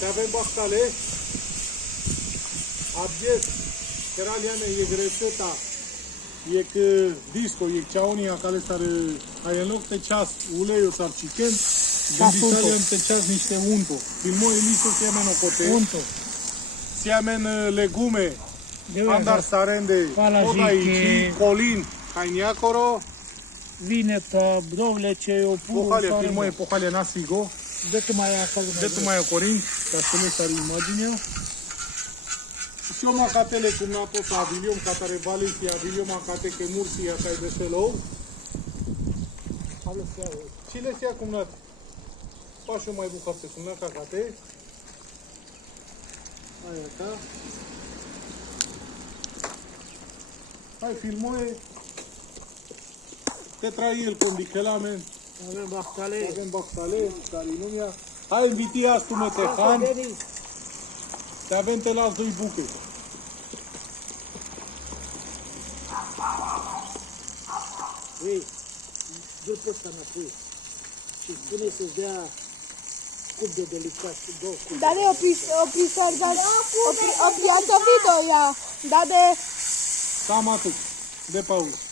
Te avem bastale. Abjes, keraliane je greceta. Je k disco, je čaunia, care s-ar ai în loc de ceas uleiul sau chicken, gândițalian te ceas niște unto. Filmo eliso siamen ocote. Unto. Siamen legume. Andar sarende, odaici, colin, hainiacoro. Vineta, dovlece, o Pohalia, filmo e pohalia nasigo. Dă-tu mai acolo. Dă-tu mai ocorin, ca să le sari imaginea. Și eu macatele cum n-a tot avilium, catare valicia, avilium acate că mursia ca de selou. Cine se ia cum n-a? Faci eu mai bucate cum n-a cacate. Aia ta. Hai, filmoe. Te trai el con bichelame. Avem baftale. Avem baftale, care nu ia. Hai, invitia tu mă te han. Te avem te las doi buche. Ei, du-l pe ăsta înapoi și spune să-ți dea cup de delicat, două cup. Dale o piață video, ia. Da de... Cam atât. De pauză.